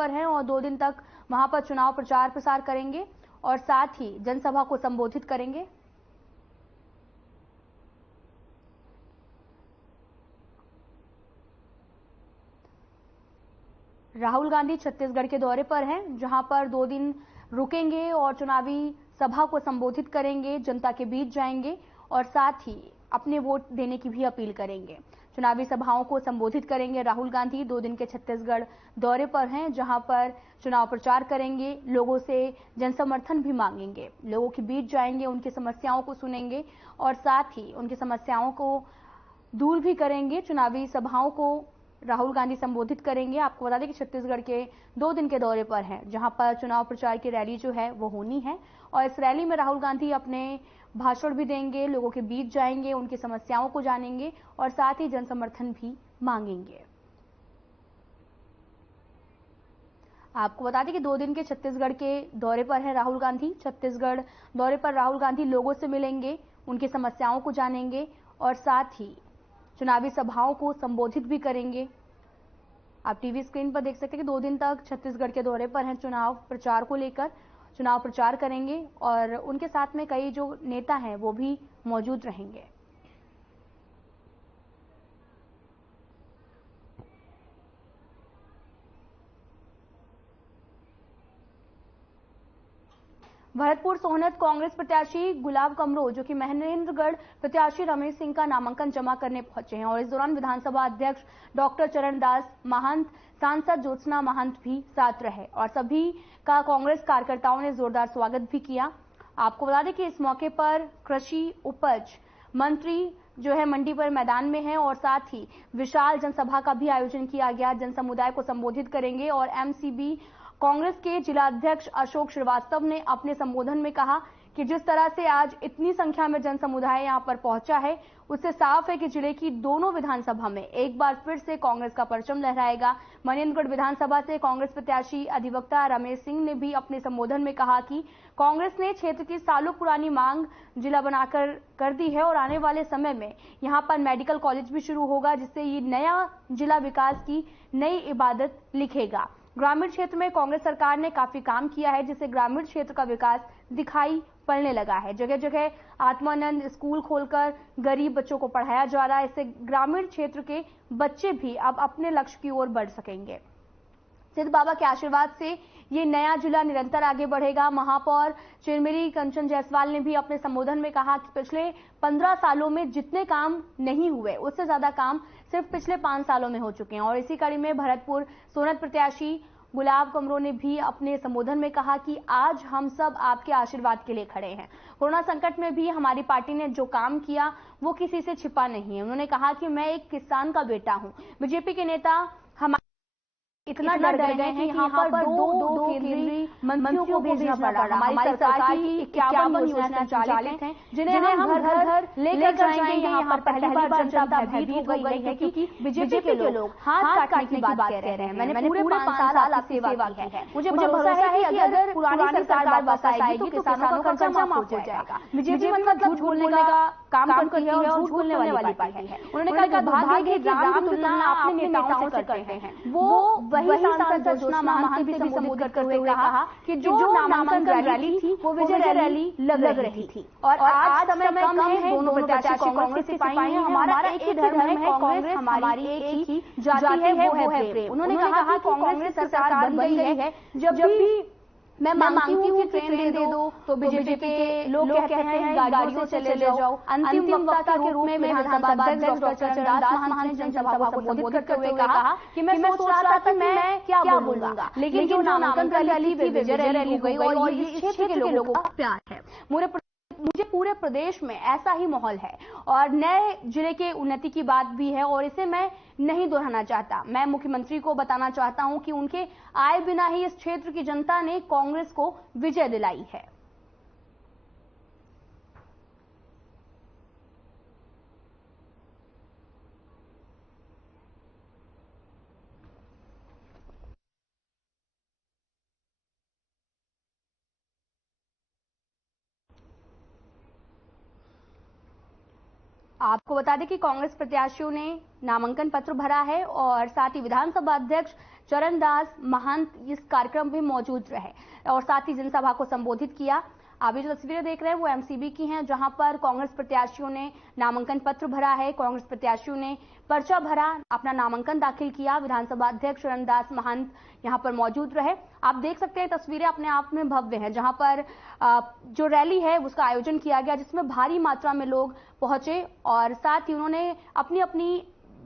पर हैं और 2 दिन तक वहां पर चुनाव प्रचार प्रसार करेंगे और साथ ही जनसभा को संबोधित करेंगे। राहुल गांधी छत्तीसगढ़ के दौरे पर हैं, जहां पर 2 दिन रुकेंगे और चुनावी सभा को संबोधित करेंगे, जनता के बीच जाएंगे और साथ ही अपने वोट देने की भी अपील करेंगे। चुनावी सभाओं को संबोधित करेंगे। राहुल गांधी 2 दिन के छत्तीसगढ़ दौरे पर हैं, जहां पर चुनाव प्रचार करेंगे, लोगों से जनसमर्थन भी मांगेंगे, लोगों के बीच जाएंगे, उनकी समस्याओं को सुनेंगे और साथ ही उनकी समस्याओं को दूर भी करेंगे। चुनावी सभाओं को राहुल गांधी संबोधित करेंगे। आपको बता दें कि छत्तीसगढ़ के 2 दिन के दौरे पर हैं, जहां पर चुनाव प्रचार की रैली जो है वो होनी है और इस रैली में राहुल गांधी अपने भाषण भी देंगे, लोगों के बीच जाएंगे, उनकी समस्याओं को जानेंगे और साथ ही जनसमर्थन भी मांगेंगे। आपको बता दें कि 2 दिन के छत्तीसगढ़ के दौरे पर है राहुल गांधी। छत्तीसगढ़ दौरे पर राहुल गांधी लोगों से मिलेंगे, उनकी समस्याओं को जानेंगे और साथ ही चुनावी सभाओं को संबोधित भी करेंगे। आप टीवी स्क्रीन पर देख सकते हैं कि 2 दिन तक छत्तीसगढ़ के दौरे पर हैं, चुनाव प्रचार को लेकर चुनाव प्रचार करेंगे और उनके साथ में कई जो नेता हैं वो भी मौजूद रहेंगे। भरतपुर सोहनत कांग्रेस प्रत्याशी गुलाब कमरो, जो कि महेंद्रगढ़ प्रत्याशी रमेश सिंह का नामांकन जमा करने पहुंचे हैं और इस दौरान विधानसभा अध्यक्ष डॉक्टर चरणदास महंत, सांसद ज्योत्सना महंत भी साथ रहे और सभी का कांग्रेस कार्यकर्ताओं ने जोरदार स्वागत भी किया। आपको बता दें कि इस मौके पर कृषि उपज मंत्री जो है मंडी पर मैदान में है और साथ ही विशाल जनसभा का भी आयोजन किया गया। जन समुदाय को संबोधित करेंगे और एमसीबी कांग्रेस के जिला अध्यक्ष अशोक श्रीवास्तव ने अपने संबोधन में कहा कि जिस तरह से आज इतनी संख्या में जन समुदाय यहां पर पहुंचा है, उससे साफ है कि जिले की दोनों विधानसभा में एक बार फिर से कांग्रेस का परचम लहराएगा। मनेन्द्रगढ़ विधानसभा से कांग्रेस प्रत्याशी अधिवक्ता रमेश सिंह ने भी अपने संबोधन में कहा कि कांग्रेस ने क्षेत्र की सालों पुरानी मांग जिला बनाकर कर दी है और आने वाले समय में यहां पर मेडिकल कॉलेज भी शुरू होगा, जिससे ये नया जिला विकास की नई इबादत लिखेगा। ग्रामीण क्षेत्र में कांग्रेस सरकार ने काफी काम किया है, जिससे ग्रामीण क्षेत्र का विकास दिखाई पड़ने लगा है। जगह जगह आत्मानंद स्कूल खोलकर गरीब बच्चों को पढ़ाया जा रहा है। इससे ग्रामीण क्षेत्र के बच्चे भी अब अपने लक्ष्य की ओर बढ़ सकेंगे। सिद्ध बाबा के आशीर्वाद से ये नया जिला निरंतर आगे बढ़ेगा। महापौर चिरमिरी कंचन जायसवाल ने भी अपने संबोधन में कहा कि पिछले 15 सालों में जितने काम नहीं हुए, उससे ज्यादा काम सिर्फ पिछले 5 सालों में हो चुके हैं और इसी कड़ी में भरतपुर सोनत प्रत्याशी गुलाब कमरो ने भी अपने संबोधन में कहा कि आज हम सब आपके आशीर्वाद के लिए खड़े हैं। कोरोना संकट में भी हमारी पार्टी ने जो काम किया वो किसी से छिपा नहीं है। उन्होंने कहा कि मैं एक किसान का बेटा हूं। बीजेपी के नेता हमारे इतना डर गए हैं कि यहाँ पर दो केंद्रीय मंत्रियों को भेजना पड़ा। हमारी सरकार की 51 योजनाएं संचालित हैं, जिन्हें हम घर घर लेकर जाएंगे। यहाँ पर पहली बार जनता भयभीत हो गई है क्योंकि बीजेपी के लोग हाथ काटने की बात कह रहे हैं। मैंने पूरे 5 साल आपकी सेवा की है। मुझे भरोसा है कि अगर पुरानी सरकार वापस आएगी तो किसानों का कर्जा माफ हो जाएगा। बीजेपी मतलब झूठ बोलने का काम करती है और झूठ बोलने वाली पार्टी है। उन्होंने कहा दुर्भाग्य है कि राम की तुलना अपने नेताओं से करते हैं। वो वही सांसद ज्योत्सना महंत भी संबोधित करते हुए कहा कि जो नामांकन रैली थी वो विजय रैली लग रही थी और आज समय कम है। दोनों प्रत्याशी कांग्रेस के सिपाही हैं। हमारा एक ही धर्म है, कांग्रेस हमारी एक ही जाति है, वो है प्रेम। उन्होंने कहा कि कांग्रेस की सरकार बन गई है। जब भी मैं मांगती हूँ कि ट्रेन दे दो तो बीजेपी के लोग कहते हैं गाड़ियों से चले जाओ। अंतिम वक्ता के रूप में विधानसभा अध्यक्ष डॉक्टर चरणदास महंत ने जनसभा को संबोधित करते हुए कहा कि मैं सोच रहा था कि मैं क्या बोलूंगा, लेकिन जो नामांकन रैली थी विजय रैली हो गई और ये इस क्षेत्र के लोगों का प्यार है। मुझे पूरे प्रदेश में ऐसा ही माहौल है और नए जिले के उन्नति की बात भी है और इसे मैं नहीं दोहराना चाहता। मैं मुख्यमंत्री को बताना चाहता हूं कि उनके आए बिना ही इस क्षेत्र की जनता ने कांग्रेस को विजय दिलाई है। आपको बता दें कि कांग्रेस प्रत्याशियों ने नामांकन पत्र भरा है और साथ ही विधानसभा अध्यक्ष चरणदास महंत इस कार्यक्रम में मौजूद रहे और साथ ही जनसभा को संबोधित किया। आप ये जो तस्वीरें देख रहे हैं वो एमसीबी की हैं, जहां पर कांग्रेस प्रत्याशियों ने नामांकन पत्र भरा है। कांग्रेस प्रत्याशियों ने पर्चा भरा, अपना नामांकन दाखिल किया। विधानसभा अध्यक्ष चरणदास महंत यहां पर मौजूद रहे। आप देख सकते हैं तस्वीरें अपने आप में भव्य हैं, जहां पर जो रैली है उसका आयोजन किया गया, जिसमें भारी मात्रा में लोग पहुंचे और साथ ही उन्होंने अपनी अपनी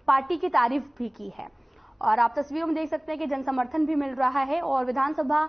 पार्टी की तारीफ भी की है। और आप तस्वीरों में देख सकते हैं कि जनसमर्थन भी मिल रहा है और विधानसभा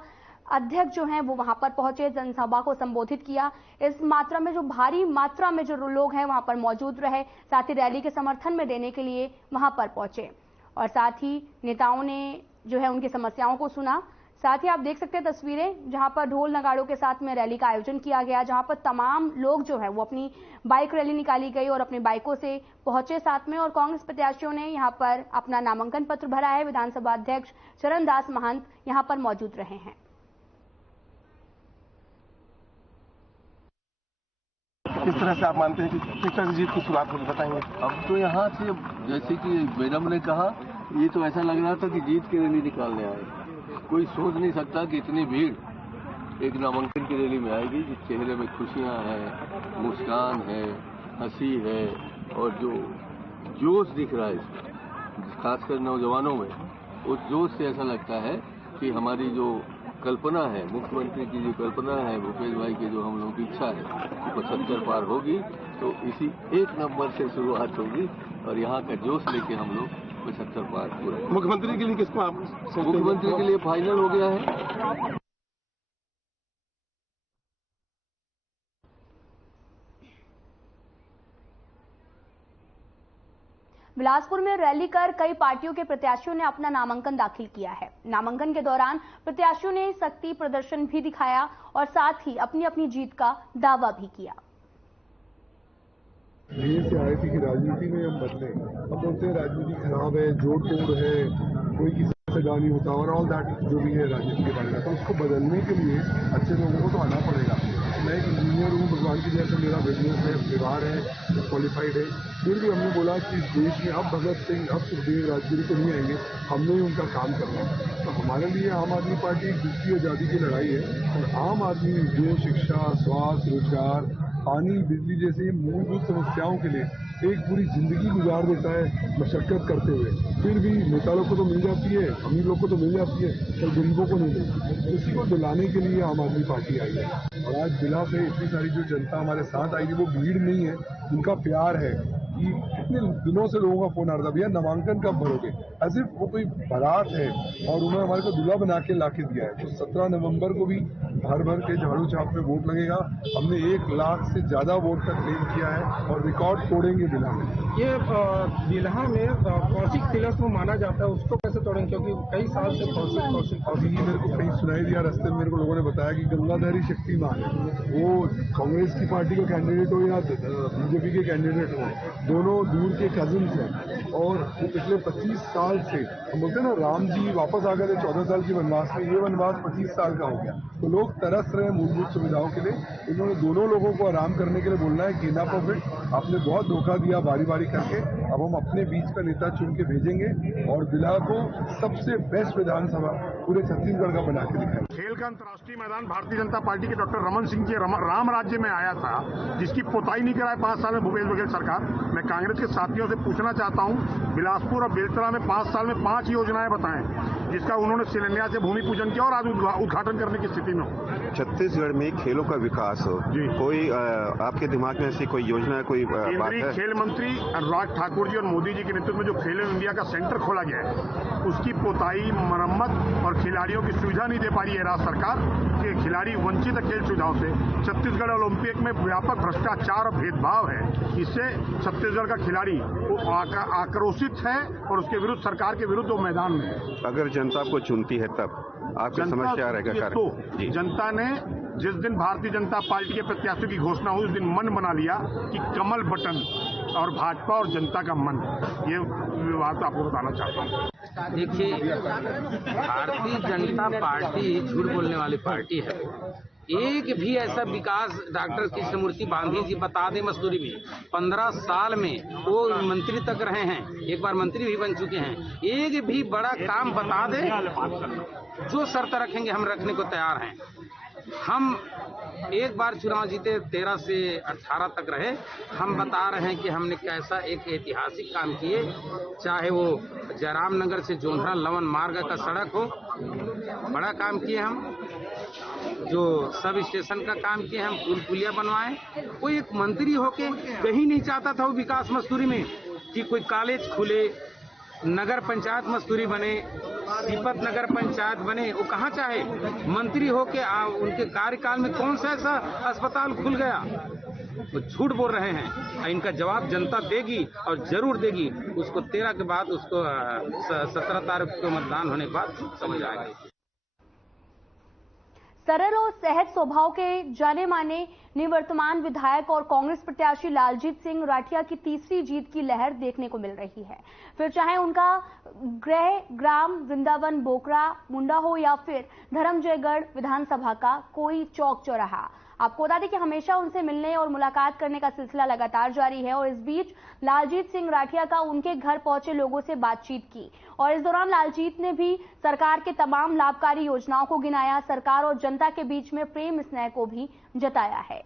अध्यक्ष जो हैं वो वहां पर पहुंचे, जनसभा को संबोधित किया। इस मात्रा में जो भारी मात्रा में जो लोग हैं वहां पर मौजूद रहे, साथ ही रैली के समर्थन में देने के लिए वहां पर पहुंचे और साथ ही नेताओं ने जो है उनकी समस्याओं को सुना। साथ ही आप देख सकते हैं तस्वीरें जहां पर ढोल नगाड़ों के साथ में रैली का आयोजन किया गया, जहां पर तमाम लोग जो है वो अपनी बाइक रैली निकाली गई और अपनी बाइकों से पहुंचे साथ में। और कांग्रेस प्रत्याशियों ने यहां पर अपना नामांकन पत्र भरा है। विधानसभा अध्यक्ष चरणदास महंत यहां पर मौजूद रहे हैं। किस तरह से आप मानते हैं कि किस तरह से जीत की शुरुआत होगी, बताएंगे? अब तो यहाँ से जैसे कि मैडम ने कहा, ये तो ऐसा लग रहा था कि जीत की रैली निकालने आए। कोई सोच नहीं सकता कि इतनी भीड़ एक नामांकन की रैली में आएगी, जिस चेहरे में खुशियाँ हैं, मुस्कान है, हंसी है और जो जोश दिख रहा है इसमें, खासकर नौजवानों में, उस जोश से ऐसा लगता है कि हमारी जो कल्पना है, मुख्यमंत्री की जो कल्पना है, भूपेश भाई की जो हम लोगों की इच्छा है कि 75 पार होगी, तो इसी 1 नंबर से शुरुआत होगी और यहाँ का जोश लेके हम लोग 75 पार पूरा। मुख्यमंत्री के लिए किसको आप मुख्यमंत्री के लिए फाइनल हो गया है। बिलासपुर में रैली कर कई पार्टियों के प्रत्याशियों ने अपना नामांकन दाखिल किया है। नामांकन के दौरान प्रत्याशियों ने शक्ति प्रदर्शन भी दिखाया और साथ ही अपनी अपनी जीत का दावा भी किया। देश से आए थे कि राजनीति में हम बदले, हम बोलते हैं राजनीति खराब है, जोड़ तोड़ है, कोई किसी से गाली होता और ऑल दैट जो भी है राजनीति के बारे में, तो उसको बदलने के लिए अच्छे लोगों को तो आना पड़ेगा। मैं एक इंजीनियर हूँ, भगवान की दया से मेरा बिजनेस है, परिवार है, क्वालिफाइड है, फिर भी हमने बोला कि देश में अब भगत सिंह, अब सुखदेव, राजगिरी तो नहीं आएंगे, हमने ही उनका काम करना है। तो हमारे लिए आम आदमी पार्टी एक दूसरी आज़ादी की लड़ाई है और आम आदमी जो शिक्षा, स्वास्थ्य, रोजगार, पानी, बिजली जैसे मूलभूत समस्याओं के लिए एक पूरी जिंदगी गुजार देता है मशक्कत करते हुए, फिर भी नेता लोग को तो मिल जाती है, अमीर लोग को तो मिल जाती है, पर गरीबों को नहीं मिलती। उसी को दिलाने के लिए आम आदमी पार्टी आई है और आज बिला से इतनी सारी जो जनता हमारे साथ आई थी, वो भीड़ नहीं है, उनका प्यार है कि कितने दिनों से लोगों का फोन आ रहा था, भैया नामांकन कब भरोगे, ऐसे वो कोई बारात है और उन्होंने हमारे को दूल्हा बना के ला के दिया है। तो 17 नवंबर को भी भर भर के झाड़ू छाप में वोट लगेगा। हमने 1 लाख से ज्यादा वोट का क्लेम किया है और रिकॉर्ड तोड़ेंगे बिला में। ये बिल्हा में कौशिक तिलक को माना जाता है, उसको कैसे तोड़ेंगे, क्योंकि कई साल से कौशिक अभी मेरे को कहीं सुनाई दिया, रास्ते में मेरे को लोगों ने बताया कि गंगाधारी शक्तिमान है, वो कांग्रेस की पार्टी का कैंडिडेट हो या बीजेपी के कैंडिडेट हो, दोनों दूर के कजिन्स हैं और वो पिछले 25 साल से, हम बोलते हैं ना राम जी वापस आ गए थे 14 साल की वनवास में, ये वनवास 25 साल का हो गया। तो लोग तरस रहे हैं मूलभूत सुविधाओं के लिए। इन्होंने दोनों लोगों को आराम करने के लिए बोलना है कि इनफ ऑफ इट, आपने बहुत धोखा दिया बारी बारी करके, अब हम अपने बीच का नेता चुन के भेजेंगे और बिला को सबसे बेस्ट विधानसभा पूरे छत्तीसगढ़ का बना के दिखाएंगे। खेल का अंतर्राष्ट्रीय मैदान भारतीय जनता पार्टी के डॉक्टर रमन सिंह के राम राज्य में आया था, जिसकी पोताई नहीं कराए 5 साल में भूपेश बघेल सरकार। मैं कांग्रेस के साथियों से पूछना चाहता हूं, बिलासपुर और बेलतरा में 5 साल में 5 योजनाएं बताएं, जिसका उन्होंने शिलान्यास से भूमि पूजन किया और आज उद्घाटन करने की स्थिति में हो। छत्तीसगढ़ में खेलों का विकास हो, कोई आपके दिमाग में ऐसी कोई योजना, कोई बात है? केंद्रीय खेल मंत्री अनुराग ठाकुर जी और मोदी जी के नेतृत्व में जो खेलो इंडिया का सेंटर खोला गया है, उसकी पोताई, मरम्मत और खिलाड़ियों की सुविधा नहीं दे पा रही है राज्य सरकार, कि खिलाड़ी वंचित है खेल सुविधाओं से। छत्तीसगढ़ ओलंपिक में व्यापक भ्रष्टाचार और भेदभाव है, इससे छत्तीसगढ़ का खिलाड़ी आक्रोशित है और उसके विरुद्ध, सरकार के विरुद्ध वो मैदान में है। अगर जनता आपको चुनती है तब आपकी समस्या रहेगा। तो जनता ने जिस दिन भारतीय जनता पार्टी के प्रत्याशियों की घोषणा हुई, उस दिन मन बना लिया कि कमल बटन और भाजपा और जनता का मन, ये बात आपको बताना चाहता हूँ। देखिए, भारतीय जनता पार्टी झूठ बोलने वाली पार्टी है। एक भी ऐसा विकास डॉक्टर कृष्णमूर्ति बांधी जी बता दें मसूरी में 15 साल में वो मंत्री तक रहे हैं, एक बार मंत्री भी बन चुके हैं, एक भी बड़ा काम बता दें, जो शर्त रखेंगे हम रखने को तैयार हैं। हम एक बार चुनाव जीते 13 से 18 तक रहे, हम बता रहे हैं कि हमने कैसा एक ऐतिहासिक काम किए, चाहे वो जयराम नगर से जोंधरा लवन मार्ग का सड़क हो, बड़ा काम किए हम, जो सब स्टेशन का काम किए हम, पुल पुलिया बनवाए। कोई एक मंत्री होके कहीं नहीं चाहता था वो विकास मसूरी में कि कोई कॉलेज खुले, नगर पंचायत मसूरी बने, सीपत नगर पंचायत बने, वो कहाँ चाहे। मंत्री होके उनके कार्यकाल में कौन सा ऐसा अस्पताल खुल गया? वो झूठ बोल रहे हैं। इनका जवाब जनता देगी और जरूर देगी। उसको 13 के बाद, उसको 17 तारीख को मतदान होने के बाद समझ आएगा। सरल और सहज स्वभाव के जाने माने निवर्तमान विधायक और कांग्रेस प्रत्याशी लालजीत सिंह राठिया की तीसरी जीत की लहर देखने को मिल रही है। फिर चाहे उनका गृह ग्राम वृंदावन बोकरा मुंडा हो या फिर धर्मजयगढ़ विधानसभा का कोई चौक चौराहा। आपको बता दें कि हमेशा उनसे मिलने और मुलाकात करने का सिलसिला लगातार जारी है और इस बीच लालजीत सिंह राठिया का उनके घर पहुंचे लोगों से बातचीत की और इस दौरान लालजीत ने भी सरकार के तमाम लाभकारी योजनाओं को गिनाया, सरकार और जनता के बीच में प्रेम स्नेह को भी जताया है।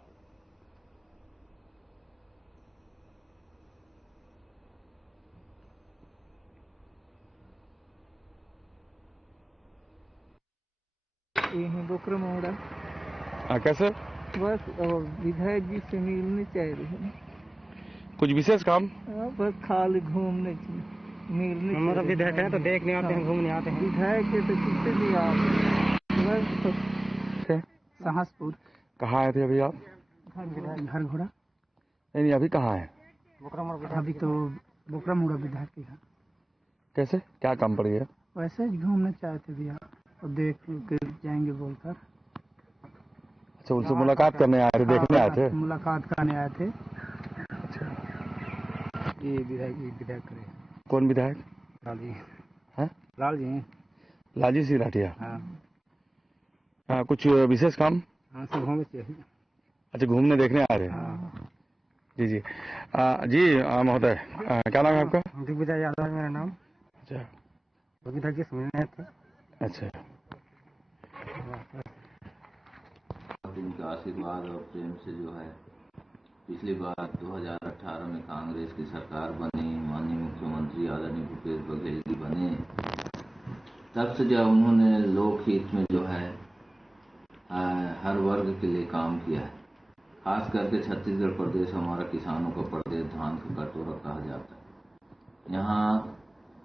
बोकरा मोड़ा कैसे बस विधायक जी से मिलने चाह रहे हैं। कुछ विशेष काम? बस खाली घूमने मिलने। हम तो विधायक हैं तो देखने आते हैं, घूमने आते हैं। विधायक के तो कितने भी आते बस सहसपुर। कहाँ आए थे अभी आप? घर घोड़ा। नहीं, अभी कहाँ है? अभी तो बोकरा मोड़ा विधायक के घर। कैसे, क्या काम पड़ गया? वैसे ही घूमने चाहते भैया और देख के जाएंगे बोलकर। अच्छा, उनसे मुलाकात करने आए थे, देखने आए थे? मुलाकात करने आए थे। अच्छा, ये विधायक करे। कौन विधायक? लालजी हैं? लालजी सिंह राठिया। हाँ, कुछ विशेष काम? हाँ, सब घूमने चाहिए। अच्छा, घूमने देखने आ रहे हैं। हाँ। जी जी जी महोदय, क्या नाम है आपका? दिग्विजय यादव है मेरा नाम। अच्छा, विधायक जी से मिलने थे। अच्छा, उनके आशीर्वाद और प्रेम से जो है पिछली बार 2018 में कांग्रेस की सरकार बनी, माननीय मुख्यमंत्री आदरणीय भूपेश बघेल जी बने, तब से जो उन्होंने लोकहित में जो है हर वर्ग के लिए काम किया है। खास करके छत्तीसगढ़ प्रदेश हमारा किसानों का प्रदेश, धान का कटोरा कहा जाता है। यहाँ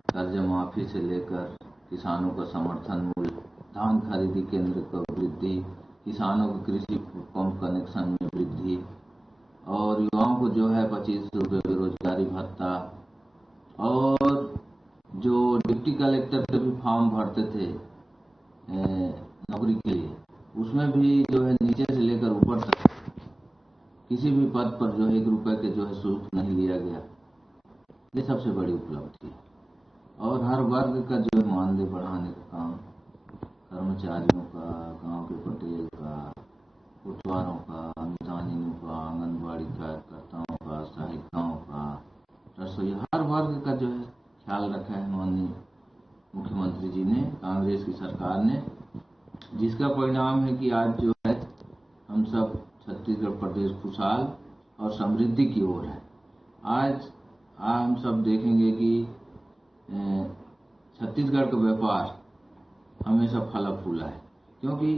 कर्ज माफी से लेकर किसानों का समर्थन मूल्य, धान खरीदी केंद्र का वृद्धि, किसानों को कृषि पंप कनेक्शन में वृद्धि और युवाओं को जो है 25 रुपये बेरोजगारी भत्ता, और जो डिप्टी कलेक्टर के भी फॉर्म भरते थे नौकरी के लिए, उसमें भी जो है नीचे से लेकर ऊपर तक किसी भी पद पर जो है 1 रुपये के जो है शुल्क नहीं लिया गया। ये सबसे बड़ी उपलब्धि है। और हर वर्ग का जो है मानदेय बढ़ाने का काम, कर्मचारियों का, गांव के पटेल का, कोटवारों का, अनुदानियों का, आंगनबाड़ी कार्यकर्ताओं का, सहायिकाओं का, रसोई, हर वर्ग का जो है ख्याल रखा है माननीय मुख्यमंत्री जी ने, कांग्रेस की सरकार ने, जिसका परिणाम है कि आज जो है हम सब छत्तीसगढ़ प्रदेश खुशहाल और समृद्धि की ओर है। आज हम सब देखेंगे कि छत्तीसगढ़ का व्यापार हमेशा फला फूला है, क्योंकि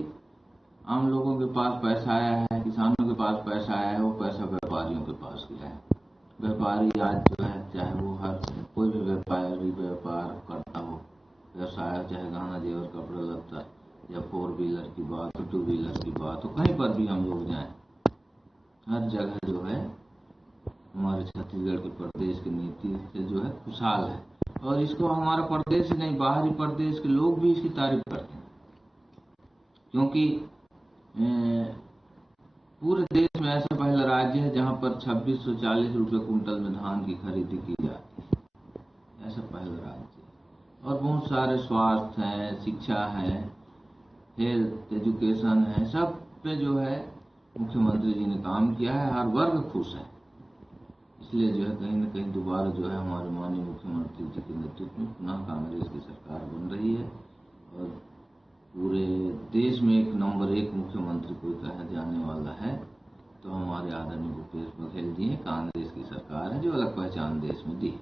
आम लोगों के पास पैसा आया है, किसानों के पास पैसा आया है, वो पैसा व्यापारियों के पास गया है। व्यापारी आज जो है, चाहे वो हर कोई भी व्यापारी व्यापार करता हो, व्यवसाय, चाहे गहना जेवर कपड़ा लत्ता या 4 व्हीलर की बात हो, 2 व्हीलर की बात हो, कहीं पर भी हम लोग जाएं, हर जगह जो है हमारे छत्तीसगढ़ के प्रदेश की नीति से जो है खुशहाल है। और इसको हमारा प्रदेश ही नहीं, बाहरी प्रदेश के लोग भी इसकी तारीफ करते हैं, क्योंकि पूरे देश में ऐसा पहला राज्य है जहां पर 2640 रुपये कुंटल में धान की खरीदी की जाती है। ऐसा पहला राज्य है। और बहुत सारे स्वास्थ्य हैं, शिक्षा है, हेल्थ एजुकेशन है, सब पे जो है मुख्यमंत्री जी ने काम किया है, हर वर्ग खुश है। इसलिए जो है कहीं न कहीं दोबारा जो है हमारे माननीय मुख्यमंत्री जी के नेतृत्व में पुनः कांग्रेस की सरकार बन रही है और पूरे देश में एक नंबर 1 मुख्यमंत्री कोई कहा जाने वाला है तो हमारे आदरणीय भूपेश बघेल जी हैं। कांग्रेस की सरकार है जो अलग पहचान देश में दी।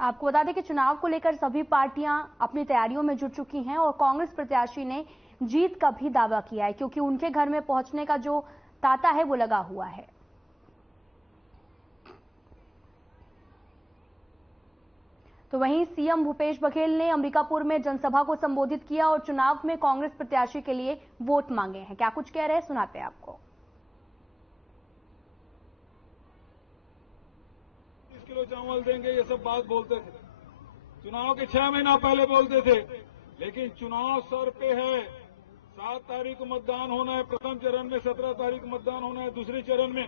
आपको बता दें कि चुनाव को लेकर सभी पार्टियां अपनी तैयारियों में जुट चुकी हैं और कांग्रेस प्रत्याशी ने जीत का भी दावा किया है क्योंकि उनके घर में पहुंचने का जो तांता है वो लगा हुआ है। तो वहीं सीएम भूपेश बघेल ने अंबिकापुर में जनसभा को संबोधित किया और चुनाव में कांग्रेस प्रत्याशी के लिए वोट मांगे हैं। क्या कुछ कह रहे हैं सुनाते हैं आपको। 20 किलो चावल देंगे ये सब बात बोलते थे, चुनाव के 6 महीना पहले बोलते थे, लेकिन चुनाव सर पे है। 7 तारीख को मतदान होना है प्रथम चरण में, 17 तारीख को मतदान होना है दूसरे चरण में,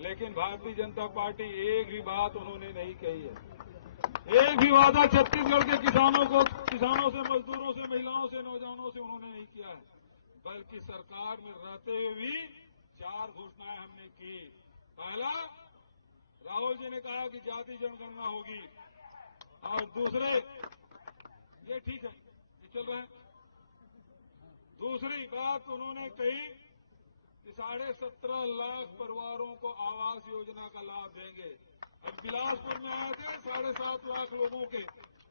लेकिन भारतीय जनता पार्टी एक भी बात उन्होंने नहीं कही है। एक भी वादा छत्तीसगढ़ के किसानों से, मजदूरों से, महिलाओं से, नौजवानों से उन्होंने नहीं किया है, बल्कि सरकार में रहते हुए भी 4 घोषणाएं हमने की। पहला, राहुल जी ने कहा कि जाति जनगणना होगी, और दूसरे, ये ठीक है, ये चल रहा है। दूसरी बात उन्होंने कही कि 17.5 लाख परिवारों को आवास योजना का लाभ देंगे। अब बिलासपुर में आए थे 7.5 लाख लोगों के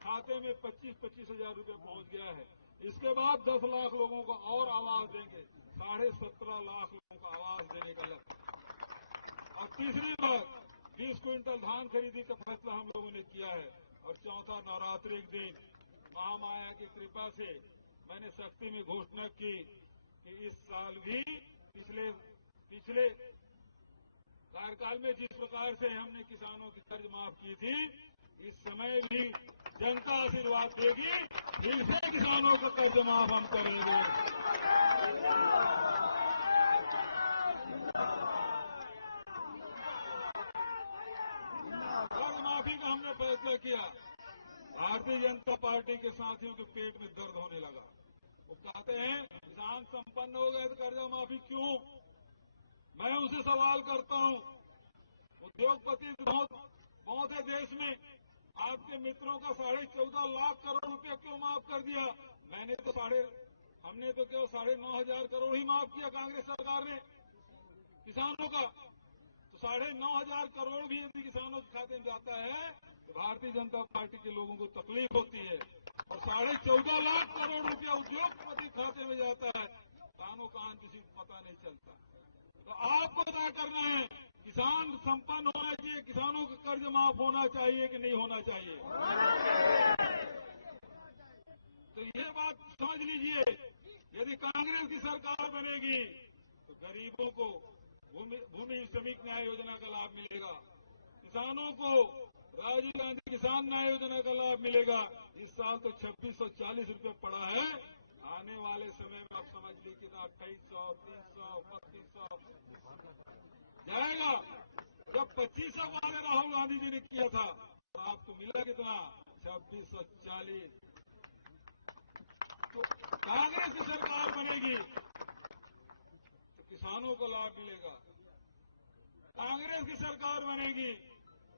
खाते में 25-25 हजार रुपये पहुंच गया है। इसके बाद 10 लाख लोगों को और आवास देंगे, 17.5 लाख लोगों को आवास देने का लक्ष्य। और तीसरी बात, 20 क्विंटल धान खरीदी का फैसला हम लोगों ने किया है। और चौथा, नवरात्रि के दिन महामाया की कृपा से मैंने शक्ति में घोषणा की कि इस साल भी पिछले कार्यकाल में जिस प्रकार से हमने किसानों की कर्ज माफ की थी, इस समय भी जनता आशीर्वाद देगी, फिर से किसानों का कर्ज माफ हम करेंगे। कर्ज माफी का हमने फैसला किया। भारतीय जनता पार्टी के साथियों के पेट में दर्द होने लगा। वो कहते हैं किसान संपन्न हो गए तो कर्जा माफी क्यों? मैं उसे सवाल करता हूं, उद्योगपति बहुत है देश में, आपके मित्रों का 14.5 लाख करोड़ रुपया क्यों माफ कर दिया? हमने तो केवल 9.5 करोड़ ही माफ किया कांग्रेस सरकार ने किसानों का। तो 9.5 करोड़ भी यदि किसानों के खाते में जाता है तो भारतीय जनता पार्टी के लोगों को तकलीफ होती है। और 14.5 लाख करोड़ रुपया उद्योगपति खाते में जाता है, किसानों का अंत किसी को पता नहीं चलता। तो आपको तय करना है, किसान संपन्न होना चाहिए, किसानों का कर्ज माफ होना चाहिए कि नहीं होना चाहिए? तो ये बात समझ लीजिए, यदि कांग्रेस की सरकार बनेगी तो गरीबों को भूमि श्रमिक न्याय योजना का लाभ मिलेगा, किसानों को राजीव गांधी किसान न्याय योजना का लाभ मिलेगा। इस साल तो 2640 रुपये पड़ा है, आने वाले समय में आप समझ लीजिए कितना 2800, 300, 3200 जाएगा। जब 2500 वाले राहुल गांधी जी ने किया था तो आपको मिला कितना? 2640। तो कांग्रेस की सरकार बनेगी तो किसानों को लाभ मिलेगा। कांग्रेस की सरकार बनेगी,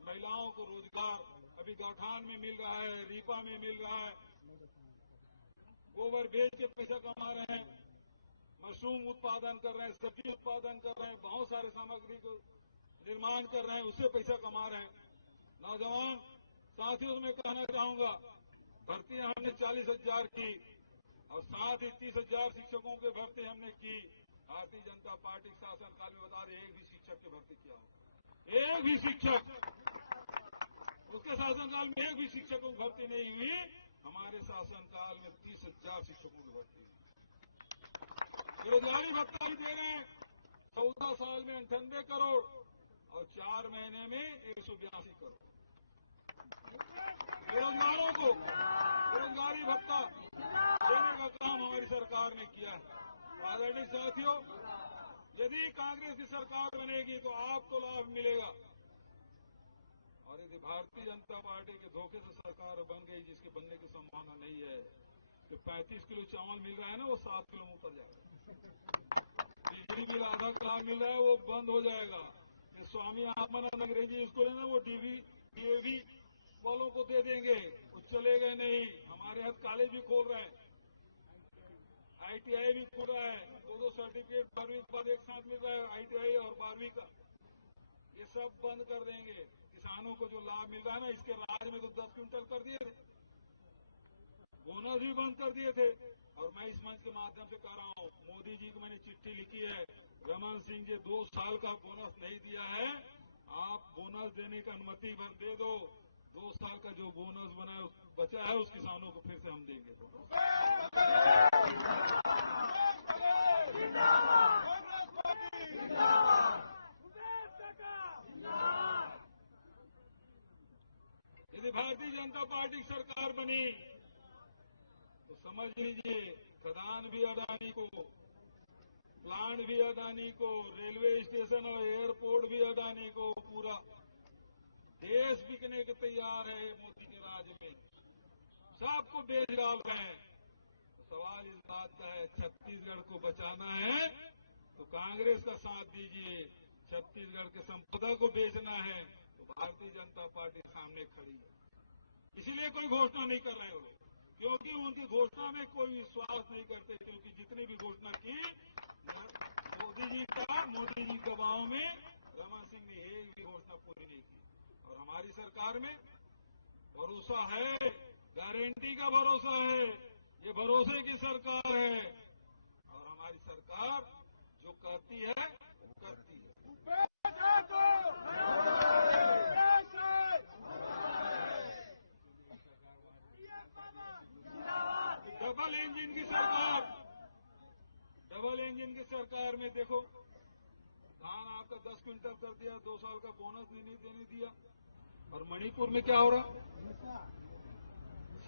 महिलाओं को रोजगार अभी गौठान में मिल रहा है, रीपा में मिल रहा है, गोबर बेच के पैसा कमा रहे हैं, मशरूम उत्पादन कर रहे हैं, सब्जी उत्पादन कर रहे हैं, बहुत सारे सामग्री को निर्माण कर रहे हैं, उससे पैसा कमा रहे हैं। नौजवान साथियों में कहना चाहूंगा, भर्तियां हमने 40,000 की और साथ ही 30,000 शिक्षकों की भर्ती हमने की। भारतीय जनता पार्टी शासनकाल में बता रहे एक भी शिक्षक की भर्ती किया हो, एक भी शिक्षक, उसके शासनकाल में एक भी शिक्षकों की भर्ती नहीं हुई। हमारे शासनकाल में 30,000 शिक्षकों की भर्ती हुई। बेरोजगारी भत्ता भी दे रहे हैं, 14 साल में 98 करोड़ और 4 महीने में 182 करोड़। बेरोजगारों को बेरोजगारी भत्ता देने का काम हमारी सरकार ने किया है। आदरणीय साथियों, यदि कांग्रेस की सरकार बनेगी तो आपको लाभ मिलेगा और यदि भारतीय जनता पार्टी के धोखे से सरकार बन गई, जिसके बनने की संभावना नहीं है, तो 35 किलो चावल मिल रहा है ना, वो 7 किलो में उतर जाएगा। बिजली बिल आधा लाख मिल रहा है, वो बंद हो जाएगा। ये स्वामी आत्मानंद अंग्रेजी स्कूल है ना, वो डीएवी वालों को दे देंगे, वो चलेगा नहीं। हमारे यहाँ कॉलेज भी खोल रहे हैं, ITI भी खोल रहा है, 2 सर्टिफिकेट 12वीं के बाद एक साथ मिल रहा है, ITI और 12वीं का। ये सब बंद कर देंगे। किसानों को जो लाभ मिल रहा है ना, इसके राज में तो 10 क्विंटल कर दिए थे, बोनस भी बंद कर दिए थे। और मैं इस मंच के माध्यम से कह रहा हूं, मोदी जी को मैंने चिट्ठी लिखी है, रमन सिंह जी 2 साल का बोनस नहीं दिया है, आप बोनस देने की अनुमति दे दो। 2 साल का जो बोनस बचा है, उस किसानों को फिर से हम देंगे। यदि भारतीय जनता पार्टी की सरकार बनी तो समझ लीजिए, खदान भी अडानी को, प्लांट भी अडानी को, रेलवे स्टेशन और एयरपोर्ट भी अडानी को, पूरा देश बिकने के तैयार है मोदी के राज में, सबको बेच डाल रहे हैं। तो सवाल इस बात का है, छत्तीसगढ़ को बचाना है तो कांग्रेस का साथ दीजिए, छत्तीसगढ़ के संपदा को बेचना है तो भारतीय जनता पार्टी सामने खड़ी है। इसीलिए कोई घोषणा नहीं कर रहे हो, क्योंकि उनकी घोषणा में कोई विश्वास नहीं करते, क्योंकि जितनी भी घोषणा की मोदी जी दबाव में रमन सिंह ने एक भी घोषणा पूरी नहीं की। और हमारी सरकार में भरोसा है, गारंटी का भरोसा है, ये भरोसे की सरकार है। और हमारी सरकार जो कहती है वो करती है। डबल इंजन की सरकार में देखो, धान आपका 10 क्विंटल कर दिया, 2 साल का बोनस भी नहीं देने दिया। और मणिपुर में क्या हो रहा,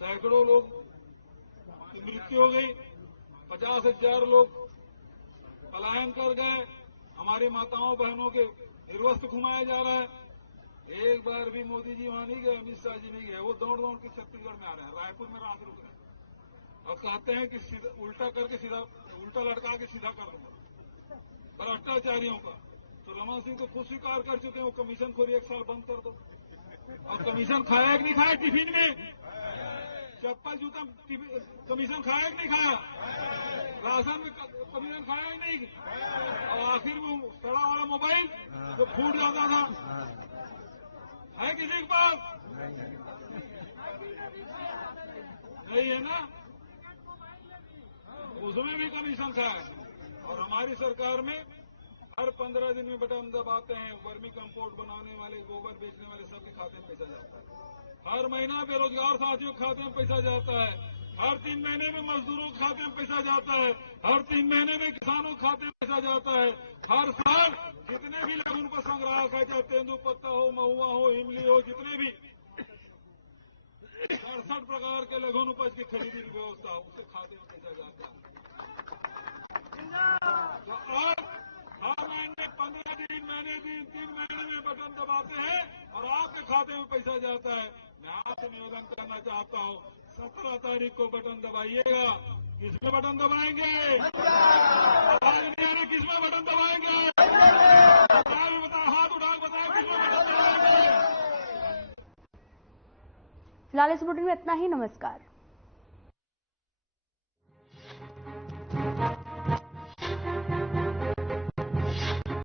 सैकड़ों लोग की मृत्यु हो गई, 50,000 लोग पलायन कर गए, हमारी माताओं बहनों के निर्वस्त्र घुमाया जा रहा है। एक बार भी मोदी जी वहां नहीं गए, अमित शाह जी नहीं गए, वो दौड़ दौड़ के छत्तीसगढ़ में आ रहे हैं, रायपुर में रात रुक रहे हैं और कहते हैं कि उल्टा करके सीधा, उल्टा लटका के सीधा कर दूंगा भ्रष्टाचारियों का। तो रमन सिंह तो खुद स्वीकार कर चुके हैं, वो कमीशन खोरी 1 साल बंद कर दो। और कमीशन खाया कि नहीं खाया टिफिन में, चप्पल जूता कमीशन खाया कि नहीं खाया, राशन में कमीशन खाया ही नहीं। और आखिर में सड़ा वाला मोबाइल जो फूट जाता था, है किसी के पास? नहीं है ना, उसमें भी कमीशन खाया। और हमारी सरकार में हर 15 दिन में बटन दबाते हैं, वर्मी कंपोस्ट बनाने वाले, गोबर बेचने वाले सबके खाते में पैसा जाता है। हर महीना बेरोजगार साथियों के खाते में पैसा जाता है, हर 3 महीने में मजदूरों के खाते में पैसा जाता है, हर 3 महीने में किसानों के खाते में पैसा जाता है। हर साल जितने भी लघु पर संग्राहक है, चाहे तेंदुपत्ता हो, महुआ हो, इमली हो, जितने भी 67 प्रकार के लघु उपज की खरीदी की व्यवस्था, उसके खाते में पैसा जाता है। तो हर महीने 15 दिन, महीने दिन, 3 महीने में बटन दबाते हैं और आपके खाते में पैसा जाता है। मैं आपसे निवेदन करना चाहता हूं, 17 तारीख को बटन दबाइएगा। किसमें बटन दबाएंगे? आज नहीं आने, किसमें बटन दबाएंगे? बताए, हाथ उठा बताए किसमें बटन दबाएंगे। फिलहाल इस बुलेटिन में इतना ही। नमस्कार।